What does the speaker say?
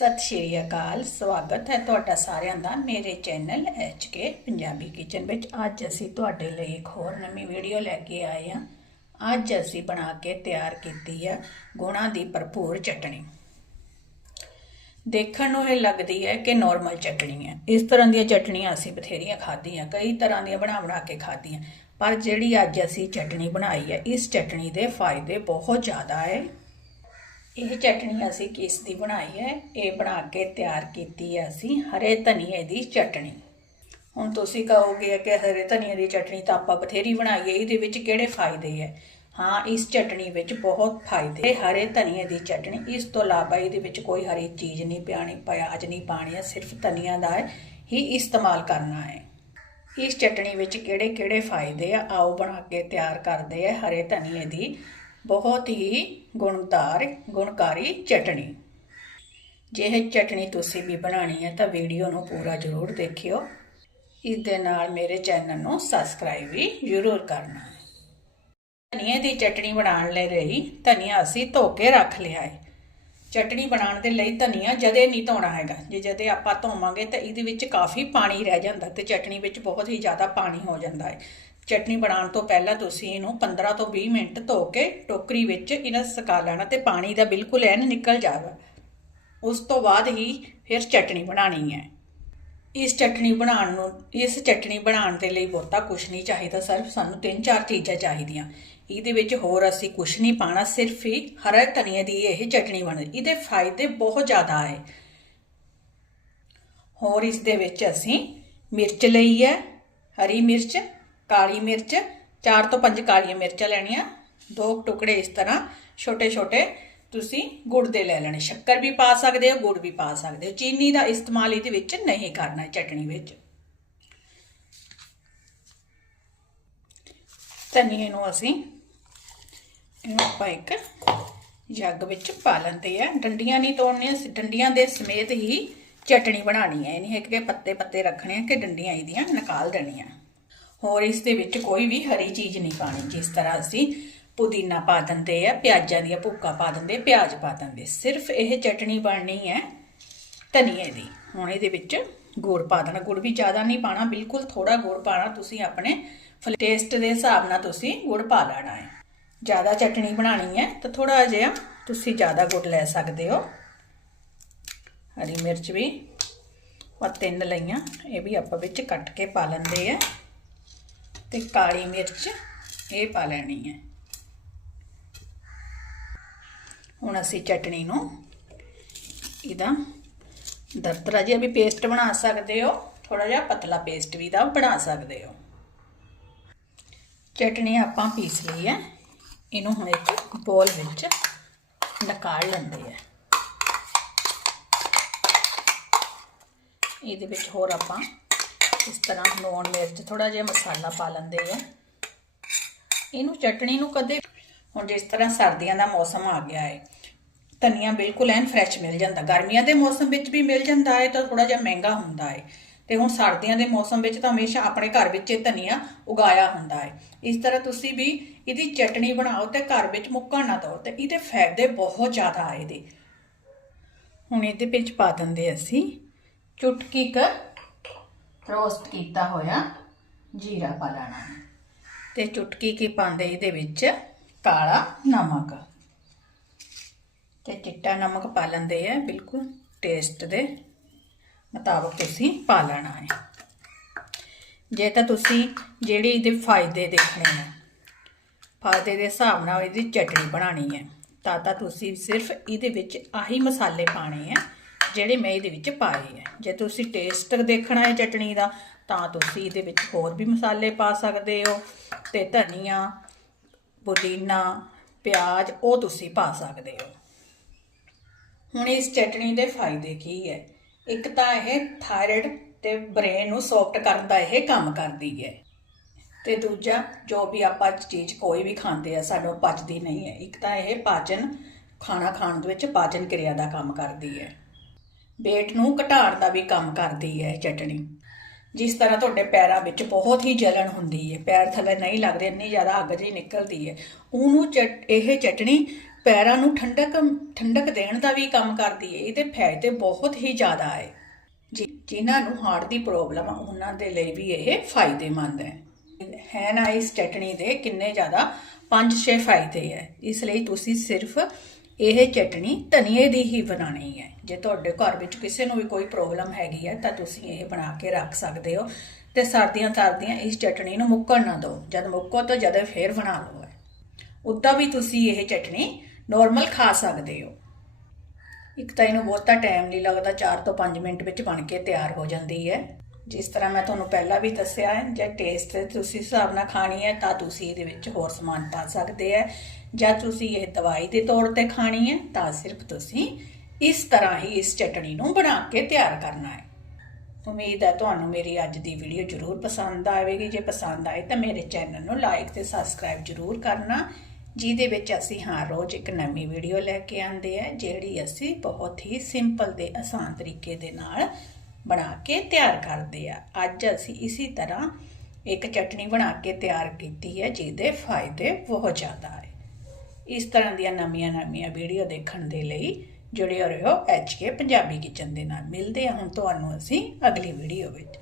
ਸਤਿ ਸ਼੍ਰੀ ਅਕਾਲ, ਸਵਾਗਤ ਹੈ ਤੁਹਾਡਾ ਸਾਰਿਆਂ ਦਾ ਮੇਰੇ ਚੈਨਲ ਕੇ ਪੰਜਾਬੀ ਕਿਚਨ ਵਿੱਚ। ਅੱਜ ਅਸੀਂ ਤੁਹਾਡੇ ਲਈ ਇੱਕ ਹੋਰ ਨਵੀਂ ਵੀਡੀਓ ਲੈ ਕੇ ਆਏ ਹਾਂ। ਅੱਜ ਅਸੀਂ ਬਣਾ ਕੇ ਤਿਆਰ ਕੀਤੀ ਹੈ ਗੁਣਾ ਦੀ ਭਰਪੂਰ ਚਟਣੀ। ਦੇਖਣ ਨੂੰ ਇਹ ਲੱਗਦੀ ਹੈ ਕਿ ਨਾਰਮਲ ਚਟਣੀ ਹੈ। ਇਸ ਤਰ੍ਹਾਂ ਦੀਆਂ ਚਟਣੀਆਂ ਅਸੀਂ ਬਥੇਰੀਆਂ ਖਾਧੀਆਂ, ਕਈ ਤਰ੍ਹਾਂ ਦੀਆਂ ਬਣਾ ਬਣਾ ਕੇ ਖਾਧੀਆਂ। ਪਰ ਜਿਹੜੀ ਅੱਜ ਅਸੀਂ ਚਟਣੀ ਬਣਾਈ ਹੈ, ਇਸ ਚਟਣੀ ਦੇ ਫਾਇਦੇ ਬਹੁਤ ਜ਼ਿਆਦਾ ਹੈ। ਇਹ ਚਟਣੀ ਅਸੀਂ ਕਿਸ ਦੀ ਬਣਾਈ ਹੈ? ਇਹ ਬਣਾ ਕੇ ਤਿਆਰ ਕੀਤੀ ਹੈ ਅਸੀਂ ਹਰੇ ਧਨੀਏ ਦੀ ਚਟਣੀ। ਹੁਣ ਤੁਸੀਂ ਕਹੋਗੇ ਕਿ ਹਰੇ ਧਨੀਏ ਦੀ ਚਟਣੀ ਤਾਂ ਆਪਾਂ ਬਥੇਰੀ ਬਣਾਈਏ, ਇਹਦੇ ਵਿੱਚ ਕਿਹੜੇ ਫਾਇਦੇ ਹੈ? ਹਾਂ, ਇਸ ਚਟਣੀ ਵਿੱਚ ਬਹੁਤ ਫਾਇਦੇ ਹਰੇ ਧਨੀਏ ਦੀ ਚਟਣੀ, ਇਸ ਤੋਂ ਇਲਾਵਾ ਇਹਦੇ ਵਿੱਚ ਕੋਈ ਹਰੀ ਚੀਜ਼ ਨਹੀਂ ਪਿਆਣੀ, ਪਿਆਜ਼ ਨਹੀਂ ਪਾਣੀ ਹੈ, ਸਿਰਫ ਧਨੀਆ ਦਾ ਹੀ ਇਸਤੇਮਾਲ ਕਰਨਾ ਹੈ। ਇਸ ਚਟਣੀ ਵਿੱਚ ਕਿਹੜੇ ਕਿਹੜੇ ਫਾਇਦੇ ਆ? ਆਓ ਬਣਾ ਕੇ ਤਿਆਰ ਕਰਦੇ ਆ ਹਰੇ ਧਨੀਏ ਦੀ ਬਹੁਤ ਹੀ ਗੁਣਤਾਰ, ਗੁਣਕਾਰੀ ਚਟਣੀ। ਜੇ ਇਹ ਚਟਣੀ ਤੁਸੀਂ ਵੀ ਬਣਾਣੀ ਹੈ ਤਾਂ ਵੀਡੀਓ ਨੂੰ ਪੂਰਾ ਜ਼ਰੂਰ ਦੇਖਿਓ। ਇਸ ਦੇ ਨਾਲ ਮੇਰੇ ਚੈਨਲ ਨੂੰ ਸਬਸਕ੍ਰਾਈਬ ਵੀ ਜ਼ਰੂਰ ਕਰਨਾ। ਧਨੀਏ ਦੀ ਚਟਣੀ ਬਣਾਉਣ ਲਈ ਰਹੀ, ਧਨੀਆ ਅਸੀਂ ਧੋ ਕੇ ਰੱਖ ਲਿਆ ਹੈ। ਚਟਣੀ ਬਣਾਉਣ ਦੇ ਲਈ ਧਨੀਆ ਜਦੇ ਨਹੀਂ ਧੋਣਾ ਹੈਗਾ। ਜੇ ਜਦੇ ਆਪਾਂ ਧੋਵਾਂਗੇ ਤਾਂ ਇਹਦੇ ਵਿੱਚ ਕਾਫੀ ਪਾਣੀ ਰਹਿ ਜਾਂਦਾ ਤੇ ਚਟਣੀ ਵਿੱਚ ਬਹੁਤ ਹੀ ਜ਼ਿਆਦਾ ਪਾਣੀ ਹੋ ਜਾਂਦਾ ਹੈ। ਚਟਨੀ ਬਣਾਉਣ ਤੋਂ ਪਹਿਲਾਂ ਤੁਸੀਂ ਇਹਨੂੰ 15 ਤੋਂ 20 ਮਿੰਟ ਧੋ ਕੇ ਟੋਕਰੀ ਵਿੱਚ ਇਹਨਾਂ ਸੁਕਾ ਲੈਣਾ ਤੇ ਪਾਣੀ ਦਾ ਬਿਲਕੁਲ ਐਨ ਨਿਕਲ ਜਾਵੇ। ਉਸ ਤੋਂ ਬਾਅਦ ਹੀ ਫਿਰ ਚਟਨੀ ਬਣਾਣੀ ਹੈ। ਇਸ ਚਟਣੀ ਬਣਾਉਣ ਨੂੰ, ਇਸ ਚਟਣੀ ਬਣਾਉਣ ਦੇ ਲਈ ਬਹੁਤਾ ਕੁਝ ਨਹੀਂ ਚਾਹੀਦਾ ਸਿਰਫ ਸਾਨੂੰ ਤਿੰਨ ਚਾਰ ਚੀਜ਼ਾਂ ਚਾਹੀਦੀਆਂ। ਇਹਦੇ ਵਿੱਚ ਹੋਰ ਅਸੀਂ ਕੁਝ ਨਹੀਂ ਪਾਣਾ ਸਿਰਫ ਹੀ ਹਰਾ ਧਨੀਏ ਦੀ ਇਹ ਚਟਨੀ ਬਣ, ਇਹਦੇ ਫਾਇਦੇ ਬਹੁਤ ਜ਼ਿਆਦਾ ਹੈ। ਹੋਰ ਇਸ ਦੇ ਵਿੱਚ ਅਸੀਂ ਮਿਰਚ ਲਈ ਹੈ, ਹਰੀ ਮਿਰਚ ਕਾਲੀ ਮਿਰਚ 4 ਤੋਂ 5 ਕਾਲੀਆਂ ਮਿਰਚਾਂ ਲੈਣੀਆਂ। ਦੋ ਟੁਕੜੇ ਇਸ ਤਰ੍ਹਾਂ, ਛੋਟੇ ਛੋਟੇ, ਤੁਸੀਂ ਗੁੜ ਦੇ ਲੈ ਲੈਣੇ। ਸ਼ੱਕਰ ਵੀ ਪਾ ਸਕਦੇ ਹੋ, ਗੁੜ ਵੀ ਪਾ ਸਕਦੇ ਹੋ। ਚੀਨੀ ਦਾ ਇਸਤੇਮਾਲ ਇਹਦੇ ਵਿੱਚ ਨਹੀਂ ਕਰਨਾ, ਚਟਣੀ ਵਿੱਚ। ਧਨੀਏ ਨੂੰ ਅਸੀਂ, ਇਹਨੂੰ ਆਪਾਂ ਇੱਕ ਜੱਗ ਵਿੱਚ ਪਾ ਲੈਂਦੇ ਆ ਡੰਡੀਆਂ ਨਹੀਂ ਤੋੜਨੀਆਂ ਡੰਡੀਆਂ ਦੇ ਸਮੇਤ ਹੀ ਚਟਣੀ ਬਣਾਣੀ ਹੈ। ਇਹ ਨਹੀਂ ਹੈ ਕਿ ਪੱਤੇ ਪੱਤੇ ਰੱਖਣੇ ਆ ਕਿ ਡੰਡੀਆਂ ਇਹਦੀਆਂ ਨਿਕਾਲ ਦੇਣੀਆਂ। ਹੋਰ ਇਸ ਦੇ ਵਿੱਚ ਕੋਈ ਵੀ ਹਰੀ ਚੀਜ਼ ਨਹੀਂ ਪਾਣੀ। ਜਿਸ ਤਰ੍ਹਾਂ ਅਸੀਂ ਪੁਦੀਨਾ ਪਾ ਦਿੰਦੇ ਆ, ਪਿਆਜ਼ਾਂ ਦੀਆਂ ਭੁੱਕਾ ਪਾ ਦਿੰਦੇ, ਪਿਆਜ਼ ਪਾ ਦਿੰਦੇ। ਸਿਰਫ ਇਹ ਚਟਣੀ ਬਣਨੀ ਹੈ ਧਨੀਏ ਦੀ। ਹੁਣ ਇਹਦੇ ਵਿੱਚ ਗੁੜ ਪਾ ਦੇਣਾ। ਗੁੜ ਵੀ ਜ਼ਿਆਦਾ ਨਹੀਂ ਪਾਣਾ, ਬਿਲਕੁਲ ਥੋੜਾ ਗੁੜ ਪਾਣਾ। ਤੁਸੀਂ ਆਪਣੇ ਟੇਸਟ ਦੇ ਹਿਸਾਬ ਨਾਲ ਤੁਸੀਂ ਗੁੜ ਪਾ ਲੈਣਾ ਹੈ। ਜ਼ਿਆਦਾ ਚਟਣੀ ਬਣਾਣੀ ਹੈ ਤਾਂ ਥੋੜਾ ਜਿਹਾ ਤੁਸੀਂ ਜ਼ਿਆਦਾ ਗੁੜ ਲੈ ਸਕਦੇ ਹੋ। ਹਰੀ ਮਿਰਚ ਵੀ। ਔਰ ਤਿੰਨ ਲਈਆਂ। ਇਹ ਵੀ ਆਪਾਂ ਵਿੱਚ ਕੱਟ ਕੇ ਪਾ ਲੈਂਦੇ ਆ। ਤੇ ਕਾਲੀ ਮਿਰਚ ਇਹ ਪਾ ਲੈਣੀ ਹੈ। ਹੁਣ ਅਸੀਂ ਚਟਣੀ ਨੂੰ ਇਹਦਾ ਦਰਦਰਾ ਜਿਹਾ ਵੀ ਪੇਸਟ ਬਣਾ ਸਕਦੇ ਹੋ ਥੋੜਾ ਜਿਹਾ ਪਤਲਾ ਪੇਸਟ ਵੀ ਦਾ ਬਣਾ ਸਕਦੇ ਹੋ। ਚਟਣੀ ਆਪਾਂ ਪੀਸ ਲਈ ਹੈ। ਇਹਨੂੰ ਹੁਣ ਇੱਕ ਬੋਲ ਵਿੱਚ ਨਿਕਾਲ ਲੈਂਦੇ ਆ ਇਹਦੇ ਵਿੱਚ ਹੋਰ ਆਪਾਂ ਇਸ ਤਰ੍ਹਾਂ ਲੂਣ ਮਿਰਚ ਥੋੜਾ ਜਿਹਾ ਮਸਾਲਾ ਪਾ ਲੈਂਦੇ ਆ। ਇਹਨੂੰ ਚਟਣੀ ਨੂੰ ਕਦੇ ਹੁਣ ਜਿਸ ਤਰ੍ਹਾਂ ਸਰਦੀਆਂ ਦਾ ਮੌਸਮ ਆ ਗਿਆ ਹੈ ਧਨੀਆ ਬਿਲਕੁਲ ਐਨ ਫਰੈਸ਼ ਮਿਲ ਜਾਂਦਾ। ਗਰਮੀਆਂ ਦੇ ਮੌਸਮ ਵਿੱਚ ਵੀ ਮਿਲ ਜਾਂਦਾ ਹੈ ਤਾਂ ਥੋੜਾ ਜਿਹਾ ਮਹਿੰਗਾ ਹੁੰਦਾ ਹੈ ਤੇ ਹੁਣ ਸਰਦੀਆਂ ਦੇ ਮੌਸਮ ਵਿੱਚ ਤਾਂ ਹਮੇਸ਼ਾ ਆਪਣੇ ਘਰ ਵਿੱਚ ਇਹ ਧਨੀਆ ਉਗਾਇਆ ਹੁੰਦਾ ਹੈ ਇਸ ਤਰ੍ਹਾਂ ਤੁਸੀਂ ਵੀ ਇਹਦੀ ਚਟਣੀ ਬਣਾਓ ਤੇ ਘਰ ਵਿੱਚ ਮੁੱਕਾ ਨਾ ਦਿਓ ਤੇ ਇਹਦੇ ਫਾਇਦੇ ਬਹੁਤ ਜ਼ਿਆਦਾ ਆਏ ਦੇ ਹੁਣ ਇਹਦੇ ਵਿੱਚ ਪਾ ਦਿੰਦੇ ਅਸੀਂ ਚੁਟਕੀ ਕ ਰੋਸਟ ਕੀਤਾ ਹੋਇਆ, ਜੀਰਾ ਪਾ ਲੈਣਾ। ਤੇ ਚੁਟਕੀ ਕੀ ਪਾਉਂਦੇ ਇਹਦੇ ਵਿੱਚ? ਕਾਲਾ ਨਮਕ। ਤੇ ਚਿੱਟਾ ਨਮਕ ਪਾ ਲੈਂਦੇ ਆ, ਬਿਲਕੁਲ ਟੇਸਟ ਦੇ ਮੁਤਾਬਕ ਤੁਸੀਂ ਪਾ ਲੈਣਾ ਹੈ। ਜੇ ਤਾਂ ਤੁਸੀਂ ਜਿਹੜੇ ਇਹਦੇ ਫਾਇਦੇ ਦੇਖਣੇ ਨੇ, ਫਾਇਦੇ ਦੇ ਹਿਸਾਬ ਨਾਲ ਇਹਦੀ ਚਟਣੀ ਬਣਾਣੀ ਹੈ, ਤਾਂ ਤਾਂ ਤੁਸੀਂ ਸਿਰਫ ਇਹਦੇ ਵਿੱਚ ਆਹੀ ਮਸਾਲੇ ਪਾਣੇ ਆ ਜਿਹੜੇ ਮੈਂ ਇਹਦੇ ਵਿੱਚ ਪਾਏ ਹੈ ਜੇ ਤੁਸੀਂ ਟੇਸਟ ਦੇਖਣਾ ਹੈ ਚਟਣੀ ਦਾ, ਤਾਂ ਤੁਸੀਂ ਇਹਦੇ ਵਿੱਚ ਹੋਰ ਵੀ ਮਸਾਲੇ ਪਾ ਸਕਦੇ ਹੋ ਤੇ ਧਨੀਆ, ਪੁਦੀਨਾ, ਪਿਆਜ਼ ਉਹ ਤੁਸੀਂ ਪਾ ਸਕਦੇ ਹੋ। ਹੁਣ ਇਸ ਚਟਣੀ ਦੇ ਫਾਇਦੇ ਕੀ ਹੈ? ਇੱਕ ਤਾਂ ਇਹ ਥਾਇਰਾਇਡ ਤੇ ਬ੍ਰੇਨ ਨੂੰ ਸੌਫਟ ਕਰਨ ਦਾ ਇਹ ਕੰਮ ਕਰਦੀ ਹੈ। ਤੇ ਦੂਜਾ, ਜੋ ਵੀ ਆਪਾਂ ਚੀਜ਼ ਕੋਈ ਵੀ ਖਾਂਦੇ ਆ, ਸਾਨੂੰ ਪਚਦੀ ਨਹੀਂ ਹੈ। ਇੱਕ ਤਾਂ ਇਹ ਪਾਚਨ, ਖਾਣਾ ਖਾਣ ਦੇ ਵਿੱਚ ਪਾਚਨ ਕਿਰਿਆ ਦਾ ਕੰਮ ਕਰਦੀ ਹੈ। Weight ਨੂੰ ਘਟਾਉਣ ਦਾ ਵੀ ਕੰਮ ਕਰਦੀ ਹੈ ਚਟਣੀ। ਜਿਸ ਤਰ੍ਹਾਂ ਤੁਹਾਡੇ ਪੈਰਾਂ ਵਿੱਚ ਬਹੁਤ ਹੀ ਜਲਨ ਹੁੰਦੀ ਹੈ, ਪੈਰ ਥੱਲੇ ਨਹੀਂ ਲੱਗਦੇ, ਇੰਨੀ ਜ਼ਿਆਦਾ ਅੱਗ ਜਿਹੀ ਨਿਕਲਦੀ ਹੈ। ਉਹਨੂੰ ਚਟ, ਇਹ ਚਟਣੀ ਪੈਰਾਂ ਨੂੰ ਠੰਡਕ ਠੰਡਕ ਦੇਣ ਦਾ ਵੀ ਕੰਮ ਕਰਦੀ ਹੈ, ਇਹਦੇ ਫਾਇਦੇ ਬਹੁਤ ਹੀ ਜ਼ਿਆਦਾ ਹੈ। ਜਿ- ਜਿਨ੍ਹਾਂ ਨੂੰ ਹਾਰਟ ਦੀ ਪ੍ਰੋਬਲਮ ਆ, ਉਹਨਾਂ ਦੇ ਲਈ ਵੀ ਇਹ ਫਾਇਦੇਮੰਦ ਹੈ। ਹੈ ਨਾ ਇਸ ਚਟਣੀ ਦੇ ਕਿੰਨੇ ਜ਼ਿਆਦਾ 5-6 ਫਾਇਦੇ ਹੈ। ਇਸ ਲਈ ਤੁਸੀਂ ਸਿਰਫ ਇਹ ਚਟਣੀ ਧਨੀਏ ਦੀ ਹੀ ਬਣਾਣੀ ਹੈ। ਜੇ ਤੁਹਾਡੇ ਘਰ ਵਿੱਚ ਕਿਸੇ ਨੂੰ ਵੀ ਕੋਈ ਪ੍ਰੋਬਲਮ ਹੈਗੀ ਹੈ, ਤਾਂ ਤੁਸੀਂ ਇਹ ਬਣਾ ਕੇ ਰੱਖ ਸਕਦੇ ਹੋ ਤੇ ਸਰਦੀਆਂ ਸਰਦੀਆਂ ਇਸ ਚਟਣੀ ਨੂੰ ਮੁੱਕਣ ਨਾ ਦਿਓ। ਜਦ ਮੁੱਕੋ ਤਾਂ ਜਦ ਫੇਰ ਬਣਾ ਲਓ ਉੱਦਾਂ ਵੀ ਤੁਸੀਂ ਇਹ ਚਟਣੀ ਨਾਰਮਲ ਖਾ ਸਕਦੇ ਹੋ। ਇੱਕ ਤਾਂ ਇਹਨੂੰ ਬਹੁਤਾ ਟਾਈਮ ਨਹੀਂ ਲੱਗਦਾ 4 ਤੋਂ 5 ਮਿੰਟ ਵਿੱਚ ਬਣ ਕੇ ਤਿਆਰ ਹੋ ਜਾਂਦੀ ਹੈ। ਜਿਸ ਤਰ੍ਹਾਂ ਮੈਂ ਤੁਹਾਨੂੰ ਪਹਿਲਾਂ ਵੀ ਦੱਸਿਆ ਹੈ, ਜੇ ਟੇਸਟ ਤੁਸੀਂ ਹਿਸਾਬ ਨਾਲ ਖਾਣੀ ਹੈ, ਤਾਂ ਤੁਸੀਂ ਇਹਦੇ ਵਿੱਚ ਹੋਰ ਸਮਾਨ ਪਾ ਸਕਦੇ ਹੈ। ਜਾਂ ਤੁਸੀਂ ਇਹ ਦਵਾਈ ਦੇ ਤੌਰ ਤੇ ਖਾਣੀ ਹੈ, ਤਾਂ ਸਿਰਫ ਤੁਸੀਂ ਇਸ ਤਰ੍ਹਾਂ ਹੀ ਇਸ ਚਟਣੀ ਨੂੰ ਬਣਾ ਕੇ ਤਿਆਰ ਕਰਨਾ ਹੈ। ਉਮੀਦ ਹੈ ਤੁਹਾਨੂੰ ਮੇਰੀ ਅੱਜ ਦੀ ਵੀਡੀਓ ਜ਼ਰੂਰ ਪਸੰਦ ਆਵੇਗੀ। ਜੇ ਪਸੰਦ ਆਏ ਤਾਂ ਮੇਰੇ ਚੈਨਲ ਨੂੰ ਲਾਈਕ ਤੇ ਸਬਸਕ੍ਰਾਈਬ ਜ਼ਰੂਰ ਕਰਨਾ, ਜਿਹਦੇ ਵਿੱਚ ਅਸੀਂ ਹਰ ਰੋਜ਼ ਇੱਕ ਨਵੀਂ ਵੀਡੀਓ ਲੈ ਕੇ ਆਉਂਦੇ ਆ ਜਿਹੜੀ ਅਸੀਂ ਬਹੁਤ ਹੀ ਸਿੰਪਲ ਤੇ ਆਸਾਨ ਤਰੀਕੇ ਦੇ ਨਾਲ ਬਣਾ ਕੇ ਤਿਆਰ ਕਰਦੇ ਆ। ਅੱਜ ਅਸੀਂ ਇਸੇ ਤਰ੍ਹਾਂ ਇੱਕ ਚਟਣੀ ਬਣਾ ਕੇ ਤਿਆਰ ਕੀਤੀ ਹੈ, ਜਿਹਦੇ ਫਾਇਦੇ ਬਹੁਤ ਜ਼ਿਆਦਾ ਹੈ। ਇਸ ਤਰ੍ਹਾਂ ਦੀਆਂ ਨਵੀਆਂ ਨਵੀਆਂ ਵੀਡੀਓ ਦੇਖਣ ਦੇ ਲਈ ਜੁੜੇ ਰਹੋ ਐਚਕੇ ਪੰਜਾਬੀ ਕਿਚਨ ਦੇ ਨਾਲ। ਮਿਲਦੇ ਹਾਂ ਹੁਣ ਤੁਹਾਨੂੰ ਅਸੀਂ ਅਗਲੀ ਵੀਡੀਓ ਵਿੱਚ।